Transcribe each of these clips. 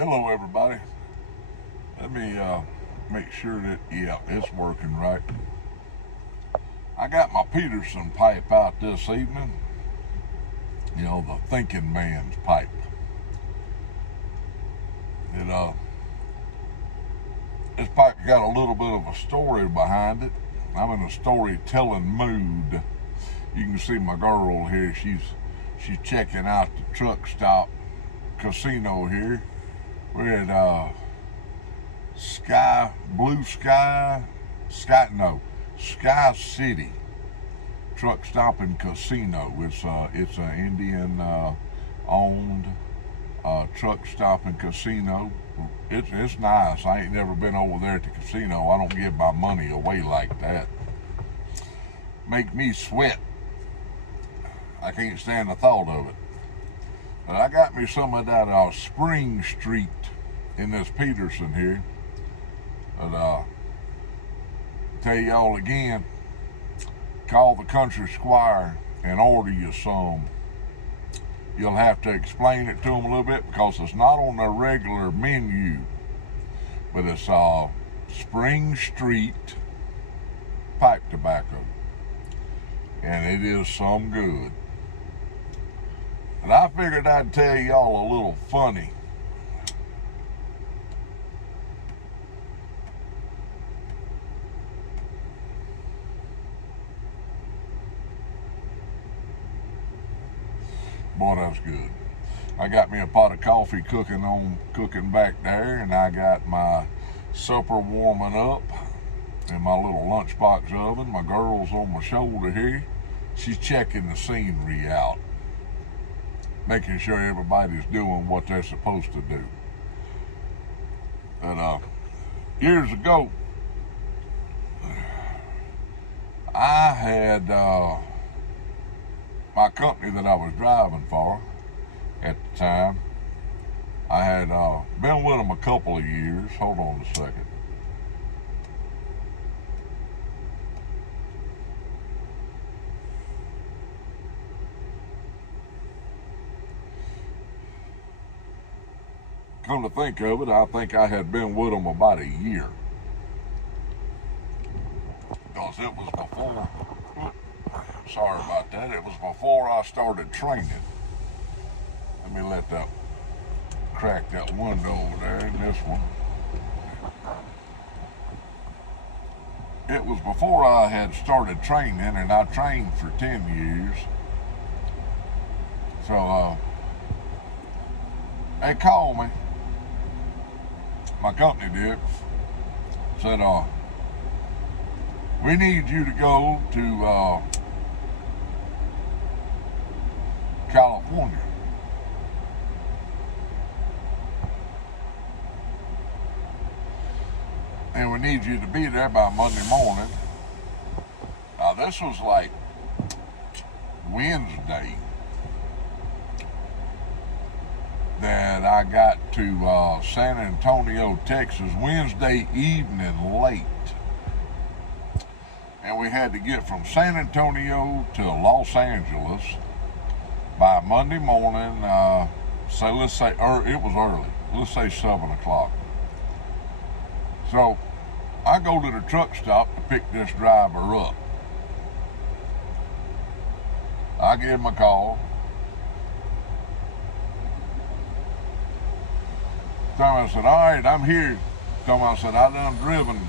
Hello everybody. Let me make sure that, yeah, it's working right. I got my Peterson pipe out this evening. You know, the thinking man's pipe. This pipe got a little bit of a story behind it. I'm in a storytelling mood. You can see my girl here. She's checking out the truck stop casino here. We're at Sky City truck stop and casino. It's an Indian owned truck stop and casino. It's nice. I ain't never been over there at the casino. I don't give my money away like that. Make me sweat. I can't stand the thought of it. But I got me some of that Spring Street in this Peterson here. But tell y'all again, call the country squire and order you some. You'll have to explain it to them a little bit because it's not on their regular menu. But it's Spring Street pipe tobacco. And it is some good. And I figured I'd tell y'all a little funny. Boy, that's good. I got me a pot of coffee cooking back there, and I got my supper warming up in my little lunchbox oven. My girl's on my shoulder here. She's checking the scenery out, making sure everybody's doing what they're supposed to do. But years ago, I had my company that I was driving for at the time. I had been with them a couple of years. Hold on a second. Come to think of it, I think I had been with them about a year. Because it was before, sorry about that, it was before I started training. Let me let that, crack that window over there in this one. It was before I had started training, and I trained for 10 years. So, they called me. My company did. Said, we need you to go to California. And we need you to be there by Monday morning. Now this was like Wednesday that I got to San Antonio, Texas, Wednesday evening late. And we had to get from San Antonio to Los Angeles by Monday morning, so let's say, it was early, let's say 7 o'clock. So I go to the truck stop to pick this driver up. I give him a call. I said, all right, I'm here. I said, I done driven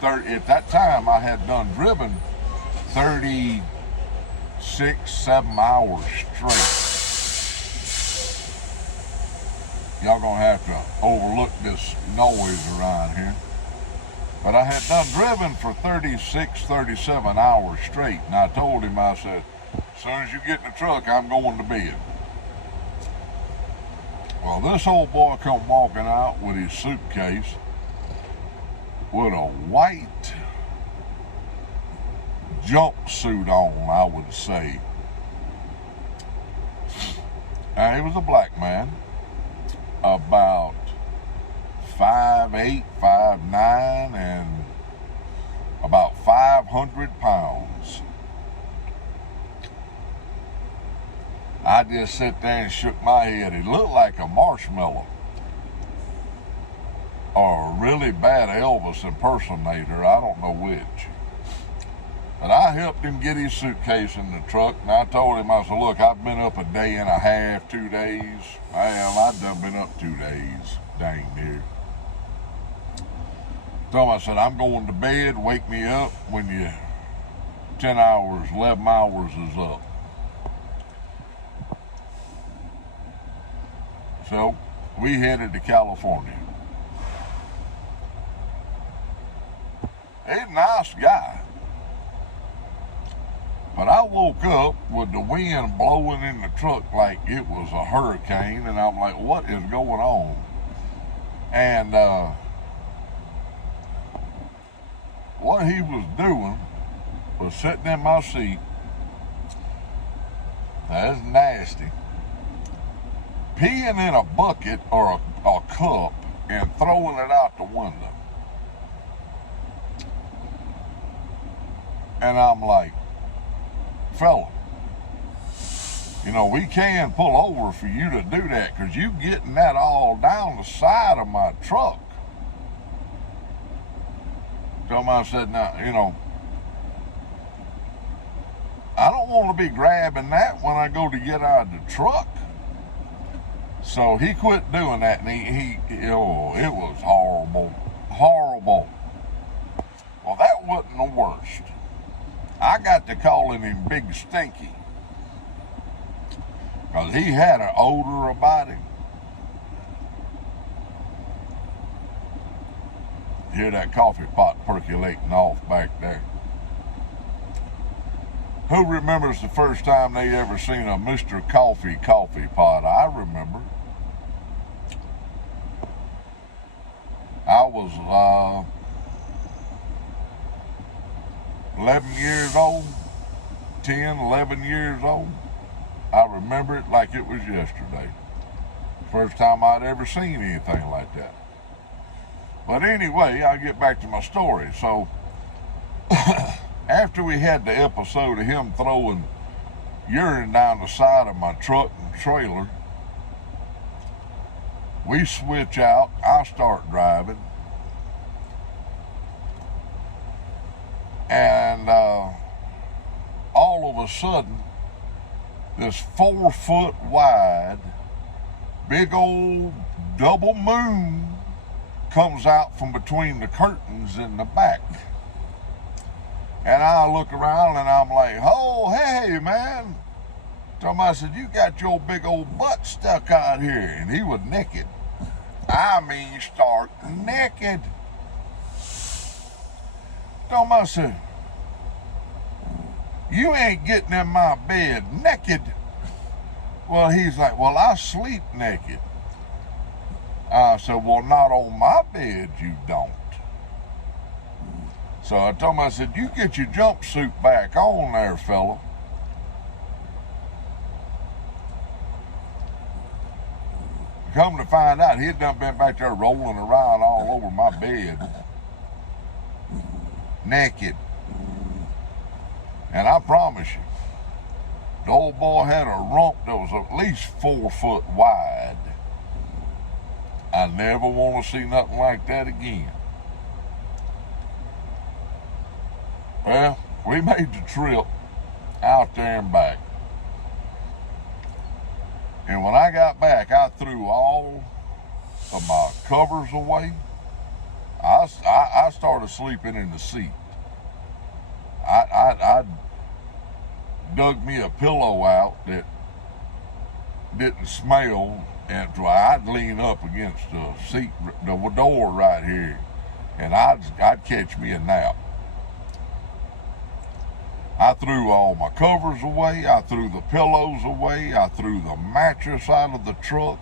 30, at that time I had done driven 36, 7 hours straight. Y'all gonna have to overlook this noise around here. But I had done driven for 36, 37 hours straight. And I told him, I said, as soon as you get in the truck, I'm going to bed. Well, this old boy come walking out with his suitcase with a white jumpsuit on, I would say. He was a black man, about 5'8", 5'9", and about 500 pounds. I just sat there and shook my head. He looked like a marshmallow. or a really bad Elvis impersonator. I don't know which. But I helped him get his suitcase in the truck, and I told him, I said, look, I've been up a day and a half, 2 days. Well, I've done been up 2 days, dang near. So I said, I'm going to bed, wake me up when 10 hours, 11 hours is up. So we headed to California. He's a nice guy. But I woke up with the wind blowing in the truck like it was a hurricane, and I'm like, what is going on? And what he was doing was sitting in my seat. That's nasty. Peeing in a bucket or a cup and throwing it out the window. And I'm like, fella, you know, we can pull over for you to do that, because you getting that all down the side of my truck. So I said, now, you know, I don't want to be grabbing that when I go to get out of the truck. So he quit doing that, and it was horrible, horrible. Well, that wasn't the worst. I got to calling him Big Stinky, because he had an odor about him. Hear that coffee pot percolating off back there. Who remembers the first time they ever seen a Mr. Coffee pot? I remember. I was 11 years old, 10, 11 years old. I remember it like it was yesterday. First time I'd ever seen anything like that. But anyway, I'll get back to my story. So, after we had the episode of him throwing urine down the side of my truck and trailer, we switch out, I start driving, and all of a sudden, this 4-foot wide, big old double moon comes out from between the curtains in the back. And I look around and I'm like, oh, hey, man. Somebody said, you got your big old butt stuck out here. And he was naked. I mean, stark naked. Somebody said, you ain't getting in my bed naked. Well, he's like, well, I sleep naked. I said, well, not on my bed, you don't. So I told him, I said, you get your jumpsuit back on there, fella. Come to find out, he'd done been back there rolling around all over my bed, naked. And I promise you, the old boy had a rump that was at least 4 foot wide. I never want to see nothing like that again. Well, we made the trip out there and back. And when I got back, I threw all of my covers away. I started sleeping in the seat. I dug me a pillow out that didn't smell, and so I'd lean up against the seat, the door right here, and I'd catch me a nap. I threw all my covers away. I threw the pillows away. I threw the mattress out of the truck.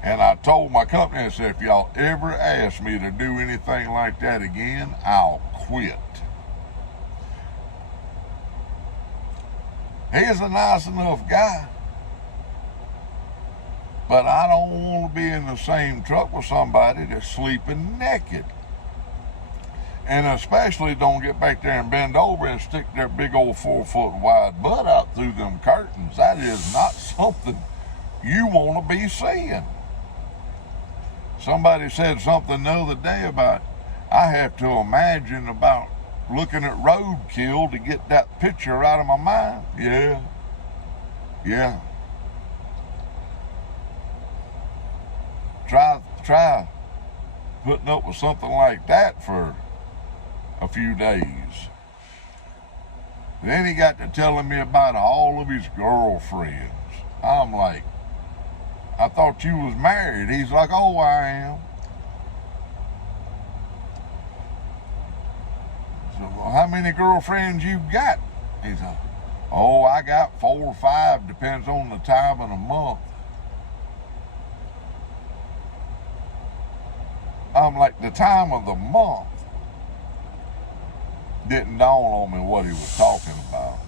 And I told my company, I said, if y'all ever ask me to do anything like that again, I'll quit. He's a nice enough guy, but I don't want to be in the same truck with somebody that's sleeping naked. And especially don't get back there and bend over and stick their big old 4 foot wide butt out through them curtains. That is not something you want to be seeing. Somebody said something the other day about, I have to imagine about looking at roadkill to get that picture out of my mind. Yeah. Try putting up with something like that for a few days. Then he got to telling me about all of his girlfriends. I'm like, I thought you was married. He's like, oh, I am. So, well, how many girlfriends you got? He's like, oh, I got 4 or 5, depends on the time of the month. I'm like, the time of the month didn't dawn on me what he was talking about.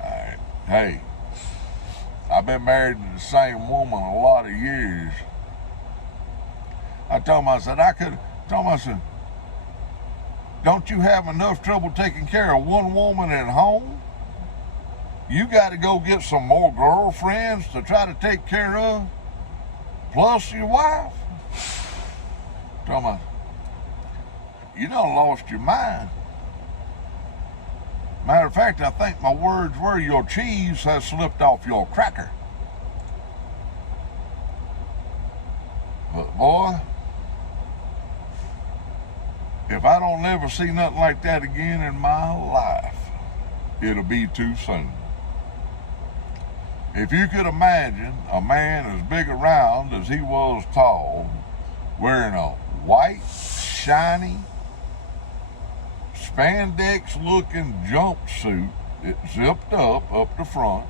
All right. Hey, I've been married to the same woman a lot of years. I told him, I said, don't you have enough trouble taking care of one woman at home? You got to go get some more girlfriends to try to take care of, plus your wife? Told him, you done lost your mind. Matter of fact, I think my words were, your cheese has slipped off your cracker. But boy, if I don't ever see nothing like that again in my life, it'll be too soon. If you could imagine a man as big around as he was tall, wearing a white, shiny, spandex-looking jumpsuit, it zipped up the front.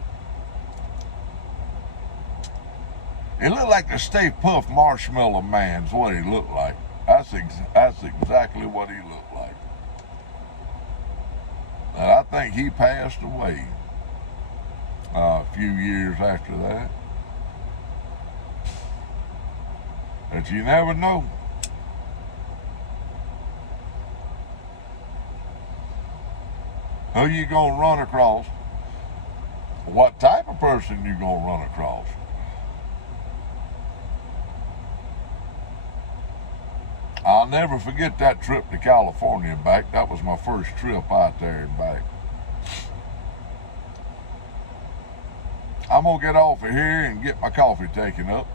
It looked like the Stay Puft Marshmallow Man's what he looked like. That's exactly what he looked like. And I think he passed away a few years after that. But you never know. Who you gonna run across? What type of person you gonna run across? I'll never forget that trip to California and back. That was my first trip out there and back. I'm gonna get off of here and get my coffee taken up.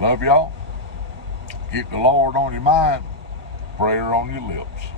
Love y'all. Keep the Lord on your mind, prayer on your lips.